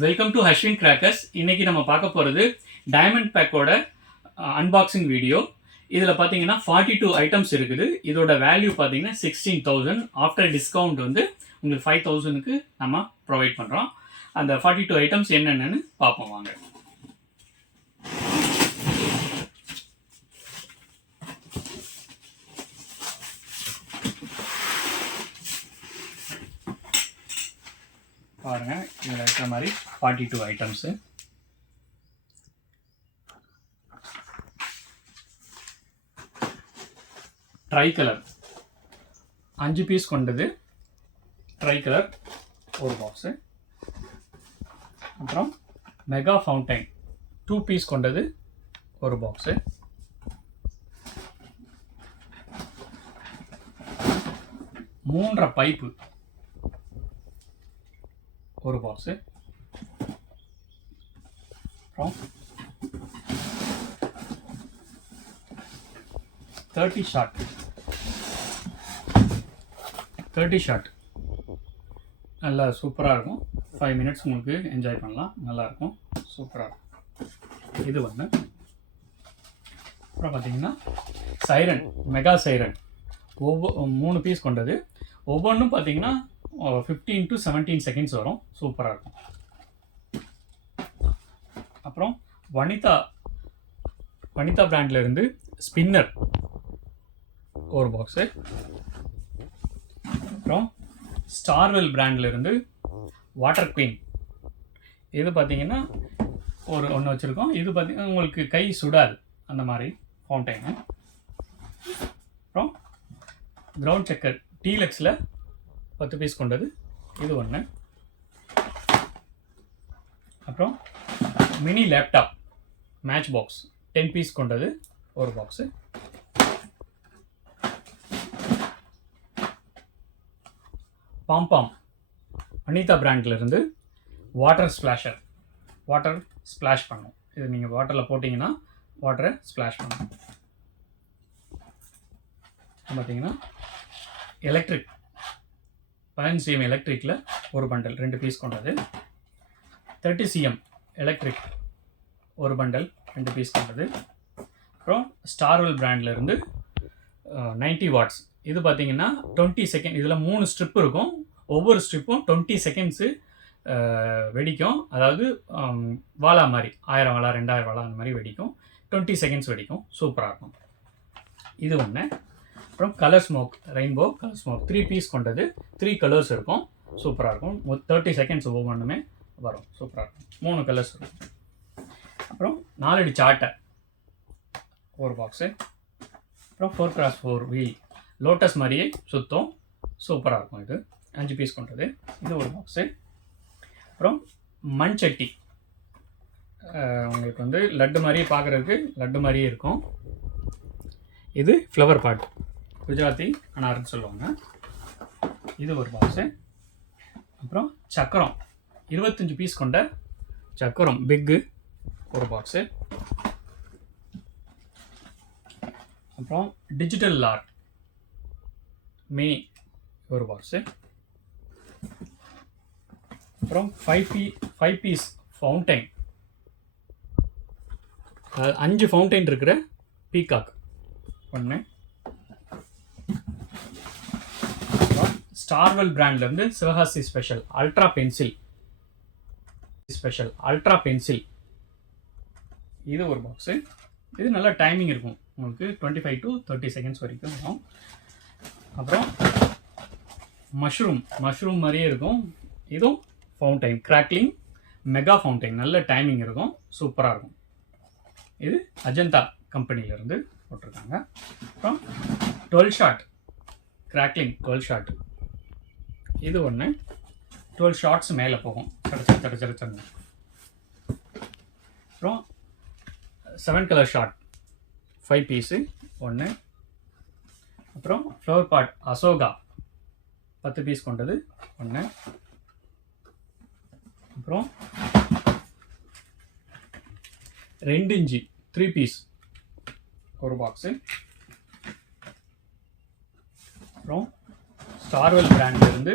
Welcome to Ashwin crackers. இன்னைக்கு நம்ம பார்க்க போகிறது டைமண்ட் பேக்கோட அன்பாக்சிங் வீடியோ. இதில் பார்த்தீங்கன்னா 42 ஐட்டம்ஸ் இருக்குது. இதோட வேல்யூ பார்த்தீங்கன்னா 16,000. ஆஃப்டர் டிஸ்கவுண்ட் வந்து உங்களுக்கு 5,000க்கு நம்ம ப்ரொவைட் பண்ணுறோம். அந்த 42 ஐட்டம்ஸ் என்னென்னு பார்ப்போம் வாங்க. பாருங்க, இதில் இருக்கிற மாதிரி 42 ஐட்டம்ஸு. ட்ரை கலர் 5 பீஸ் கொண்டது ட்ரை கலர் ஒரு பாக்ஸு. அப்புறம் மெகா ஃபவுண்டைன் 2 பீஸ் கொண்டது ஒரு பாக்ஸு. மூன்றரை பைப்பு ஒரு பாக்ஸு. அப்புறம் 30 ஷாட் நல்லா சூப்பராக இருக்கும். 5 மினிட்ஸ் உங்களுக்கு என்ஜாய் பண்ணலாம். நல்லாயிருக்கும், சூப்பராக இருக்கும். இது ஒன்று. அப்புறம் பார்த்தீங்கன்னா சைரன், மெகா சைரன் 3 பீஸ் கொண்டது. ஒவ்வொன்றும் பார்த்தீங்கன்னா 15 to 17 செகண்ட்ஸ் வரும். சூப்பராக இருக்கும். அப்புறம் வனிதா பிராண்ட்லேருந்து ஸ்பின்னர் ஒரு பாக்ஸு. அப்புறம் ஸ்டார்வெல் பிராண்ட்லேருந்து வாட்டர் குயின். இது பார்த்தீங்கன்னா ஒன்று வச்சுருக்கோம். இது பார்த்தீங்கன்னா உங்களுக்கு கை சுடாது அந்த மாதிரி ஃபவுண்டைனு. அப்புறம் கிரவுண்ட் செக்கர் டீலக்ஸில் 10 பீஸ் கொண்டது இது ஒன்று. அப்புறம் mini laptop match box 10 piece கொண்டது ஒரு பாக்ஸு. பாம்பாம் அனிதா பிராண்ட்லேருந்து வாட்டர் ஸ்ப்ளாஷ் பண்ணும். இது நீங்கள் வாட்டரில் போட்டிங்கன்னா வாட்டரை ஸ்ப்ளாஷ் பண்ணும். பார்த்தீங்கன்னா எலக்ட்ரிக் 15 cm எலக்ட்ரிக்கில் ஒரு பண்டல் 2 பீஸ் கொண்டது. 30 cm எலக்ட்ரிக் ஒரு பண்டல் 2 பீஸ் கொண்டது. அப்புறம் ஸ்டார்வெல் பிராண்ட்லேருந்து 90 வாட்ஸ். இது பார்த்தீங்கன்னா 20 செகண்ட். இதில் 3 ஸ்ட்ரிப் இருக்கும். ஒவ்வொரு ஸ்ட்ரிப்பும் 20 செகண்ட்ஸு வெடிக்கும். அதாவது வாலா மாதிரி 1000 வாலா 2000 வாலா அந்த மாதிரி வெடிக்கும். 20 செகண்ட்ஸ் வெடிக்கும். சூப்பராக இருக்கும். இது ஒன்று. அப்புறம் colour smoke, rainbow colour smoke 3 piece கொண்டது. 3 கலர்ஸ் இருக்கும். சூப்பராக இருக்கும். 30 செகண்ட்ஸ் ஒவ்வொன்றுமே வரும். சூப்பராக இருக்கும். 3 கலர்ஸ் இருக்கும். அப்புறம் 4 அடி சாட்டை ஒரு பாக்ஸு. அப்புறம் 4x4 வீல் லோட்டஸ் மாதிரியே சுத்தம். சூப்பராக இருக்கும். இது 5 பீஸ் கொண்டது. இது ஒரு பாக்ஸு. அப்புறம் மண் சட்டி உங்களுக்கு வந்து லட்டு மாதிரியே பார்க்குறதுக்கு லட்டு மாதிரியே இருக்கும். இது ஃப்ளவர் பாட், குஜராத்தி அனார்னு சொல்லுவாங்க. இது ஒரு பாக்ஸு. அப்புறம் சக்கரம் 25 பீஸ் கொண்ட சக்கரம் பிக்கு ஒரு பாக்ஸு. அப்புறம் டிஜிட்டல் லாட் மினி ஒரு பாக்ஸு. அப்புறம் 5 பீஸ் ஃபவுண்டைன், 5 ஃபவுண்டைன் இருக்கிற பீகாக் ஒன்று. ஸ்டார்வெல் பிராண்ட்லேருந்து சிவகாசி ஸ்பெஷல் அல்ட்ரா பென்சில் இது ஒரு பாக்ஸு. இது நல்லா டைமிங் இருக்கும் உங்களுக்கு 25 to 30 செகண்ட்ஸ் வரைக்கும் வரும். அப்புறம் மஷ்ரூம் மாதிரியே இருக்கும். இதுவும் ஃபவுண்டைன் கிராக்லிங் மெகா ஃபவுண்டைன், நல்ல டைமிங் இருக்கும். சூப்பராக இருக்கும். இது அஜந்தா கம்பெனியிலேருந்து போட்டிருக்காங்க. அப்புறம் 12 ஷாட் கிராக்லிங் 12 ஷாட் இது ஒன்று. 12 ஷாட்ஸ் மேலே போகும் தடச்சடச்சடச்சடன்னு. அப்புறம் 7 கலர் ஷாட் 5 பீஸு ஒன்று. அப்புறம் ஃப்ளவர் பாட் அசோகா 10 பீஸ் கொண்டது ஒன்று. அப்புறம் 2 இன்ச்சு 3 பீஸ் ஒரு பாக்ஸு. அப்புறம் ஸ்டார்வெல் பிராண்ட்லேருந்து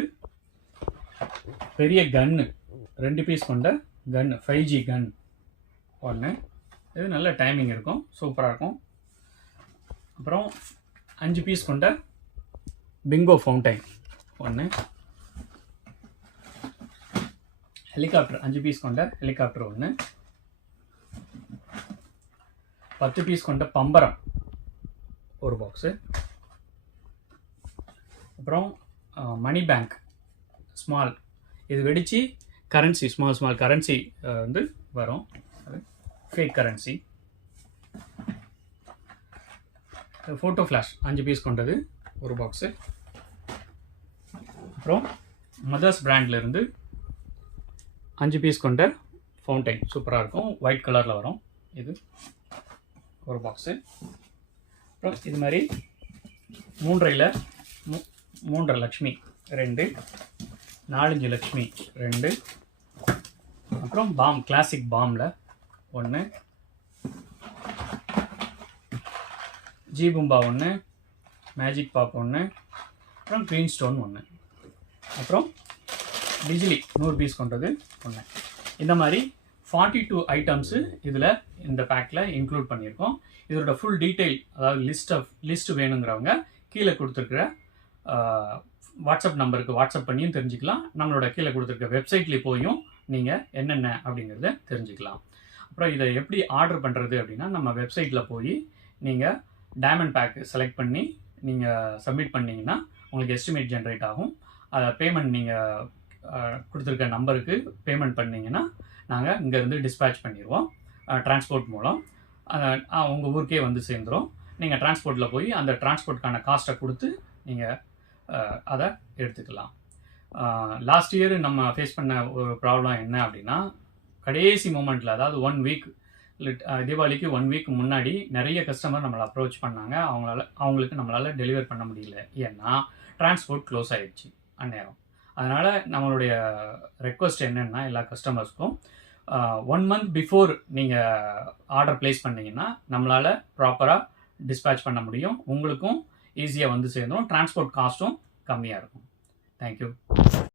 பெரிய கன்னு 2 பீஸ் கொண்ட கன் 5G கன் ஒன்று. இது நல்ல டைமிங் இருக்கும், சூப்பராக இருக்கும். அப்புறம் 5 பீஸ் கொண்ட பிங்கோ ஃபவுண்டைன் ஒன்று. ஹெலிகாப்டர் 5 பீஸ் கொண்ட ஹெலிகாப்டர் ஒன்று. 10 பீஸ் கொண்ட பம்பரம் ஒரு பாக்ஸு. அப்புறம் மணி பேங்க் ஸ்மால், இது வெடித்து கரன்சி ஸ்மால் கரன்சி வந்து வரும், அது fake currency. Photo flash 5 piece கொண்டது ஒரு பாக்ஸு. அப்புறம் மதர்ஸ் பிராண்ட்லேருந்து 5 பீஸ் கொண்ட ஃபவுண்டைன் சூப்பராக இருக்கும், ஒயிட் கலரில் வரும், இது ஒரு பாக்ஸு. அப்புறம் இது மாதிரி 3 லக்ஷ்மி 2, 4 லக்ஷ்மி 2. அப்புறம் பாம், கிளாசிக் பாமில் 1, ஜீபும்பா 1, மேஜிக் பாப் 1, அப்புறம் க்ரீன் ஸ்டோன் 1. அப்புறம் பிஜிலி 100 பீஸ் கொண்டது 1. இந்த மாதிரி 42 ஐட்டம்ஸு இதில் இந்த பேக்கில் இன்க்ளூட் பண்ணியிருக்கோம். இதோட ஃபுல் டீட்டெயில், அதாவது லிஸ்ட் வேணுங்கிறவங்க கீழே கொடுத்துருக்குற வாட்ஸ்அப் நம்பருக்கு வாட்ஸ்அப் பண்ணியும் தெரிஞ்சுக்கலாம். நம்மளோட கீழே கொடுத்துருக்க வெப்சைட்லேயே போயும் நீங்கள் என்னென்ன அப்படிங்கிறத தெரிஞ்சுக்கலாம். அப்புறம் இதை எப்படி ஆர்டர் பண்ணுறது அப்படின்னா, நம்ம வெப்சைட்டில் போய் நீங்கள் டைமண்ட் பேக் செலக்ட் பண்ணி நீங்கள் சப்மிட் பண்ணிங்கன்னா உங்களுக்கு எஸ்டிமேட் ஜென்ரேட் ஆகும். அதை பேமெண்ட் நீங்கள் கொடுத்துருக்க நம்பருக்கு பேமெண்ட் பண்ணிங்கன்னா நாங்கள் இங்கேருந்து டிஸ்பேட்ச் பண்ணிடுவோம் டிரான்ஸ்போர்ட் மூலம். உங்கள் ஊருக்கே வந்து சேர்ந்துடும். நீங்கள் டிரான்ஸ்போர்ட்டில் போய் அந்த டிரான்ஸ்போர்ட்டுக்கான காஸ்ட்டை கொடுத்து நீங்கள் அதை எடுத்துக்கலாம். லாஸ்ட் இயர் நம்ம ஃபேஸ் பண்ண ஒரு ப்ராப்ளம் என்ன அப்படின்னா, கடைசி மூமெண்ட்டில், அதாவது 1 வீக் தீபாவளிக்கு 1 வீக் முன்னாடி நிறைய கஸ்டமர் நம்மளை அப்ரோச் பண்ணாங்க. அவங்களுக்கு நம்மளால் டெலிவர் பண்ண முடியல, ஏன்னா டிரான்ஸ்போர்ட் க்ளோஸ் ஆகிடுச்சு அந்நேரம். அதனால் நம்மளுடைய ரெக்வஸ்ட் என்னென்னா, எல்லா கஸ்டமர்ஸ்க்கும் 1 மந்த் பிஃபோர் நீங்கள் ஆர்டர் ப்ளேஸ் பண்ணிங்கன்னா நம்மளால் ப்ராப்பராக டிஸ்பேட்ச் பண்ண முடியும். உங்களுக்கும் ஈஸியாக வந்து சேர்ந்துடும், டிரான்ஸ்போர்ட் காஸ்ட்டும் கம்மியாக இருக்கும். தேங்க்யூ.